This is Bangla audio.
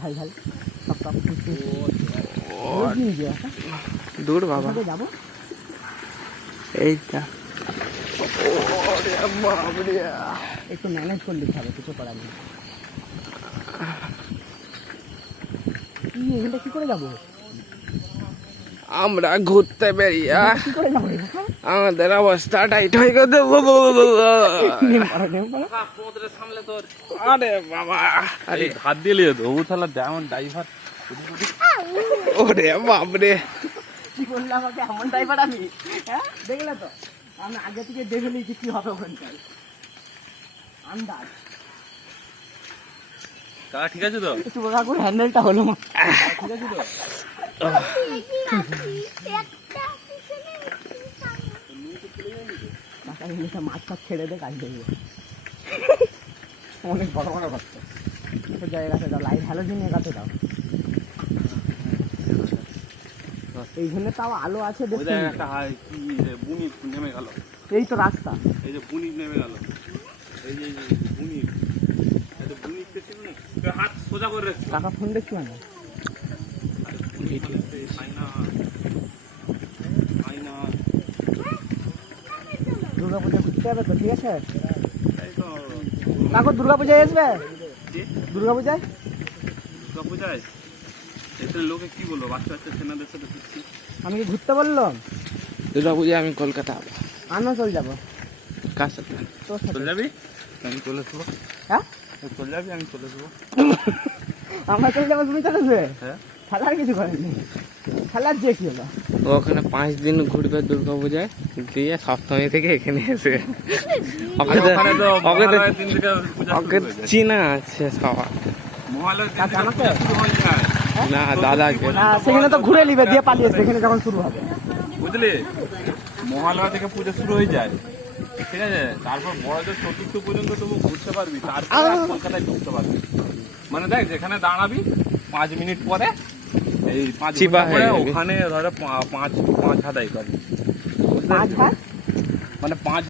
ঝাল ঝাল টপ হ্যাঁ? দূর বাবা। যাব। এইটা। একটু ম্যানেজ করে দিতে হবে কিছু করার নেই। এখানটা কি করে যাব? আমরা ঘুরতে বেরিয়ে করে হ্যাঁ? আমাদের অবস্থা টাইট হয়ে গেছে আরে বাবা আরে হাত দিলে ও তাহলে যেমন ড্রাইভার ওরে বাপরে কি বললে আমাকে এমন ড্রাইভার আমি হ্যাঁ দেখলে তো আমি আগে থেকে দেখে নিয়েছি কি হবে ওখানটায় আন্দাজ কাকা ঠিক আছে তো একটু কাকুর হ্যান্ডেলটা হলো ঠিক আছে তো মাছ ফাছ ছেড়ে দে কাজ দেখবে অনেক বড় বড় করত একটু জায়গাতে দাও লাইট হ্যালোজিন এগাতে দাও এইখানে তাও আলো আছে নেমে গেল এই তো রাস্তা এই যে বুনি নেমে গেল এই যে বুনি বুনি হাত সোজা করে রাখছি কাকা ফোন দেখছি মানে আয়না ঘুরতে হবে তো ঠিক আছে এই তো কাকু দুর্গা পূজায়? আসবে কি? দুর্গা পূজায়? এতে লোকে কি বলব বাচ্চা বাচ্চা সেনাদের সাথে ঘুরছি। আমি কি ঘুরতে বললাম? দুর্গা পূজা আমি কলকাতা যাব। আমিও চল যাব। কার সাথে? সাথে। চলে যাবি? আমি চলে আসব। হ্যাঁ? চলে যাবি আমি চলে আসব। আমরা চলে যাব তুমি চলে আসবে? হ্যাঁ। খেলার কিছু করেনি খেলার যে কি হলো? ও ওখানে পাঁচ দিন ঘুরবে দুর্গা পূজায় দিয়ে সপ্তমী থেকে এখানে এসে। ওকে। চিনা আছে সবার। না দাদাকে। না সেখানে তো ঘুরে নিবে দিয়ে পালিয়ে আসবে এখানে যখন শুরু হবে। বুঝলি? মহালয়া থেকে পুজো শুরু হয়ে যায়। ঠিক আছে? তারপর বড়দের চতুর্থ পর্যন্ত তুমি ঘুরতে পারবি। তারপর আর কলকাতায় ঢুকতে পারবি। মানে দেখ যেখানে দাঁড়াবি পাঁচ মিনিট পরে এই পাঁচ চিপা ঘণ্টা পরে হয়ে যাবে। ওখানে ধরো পা- পাঁচ পাঁচ হাজাই পাবি পাঁচ ভাগ মানে পাঁচ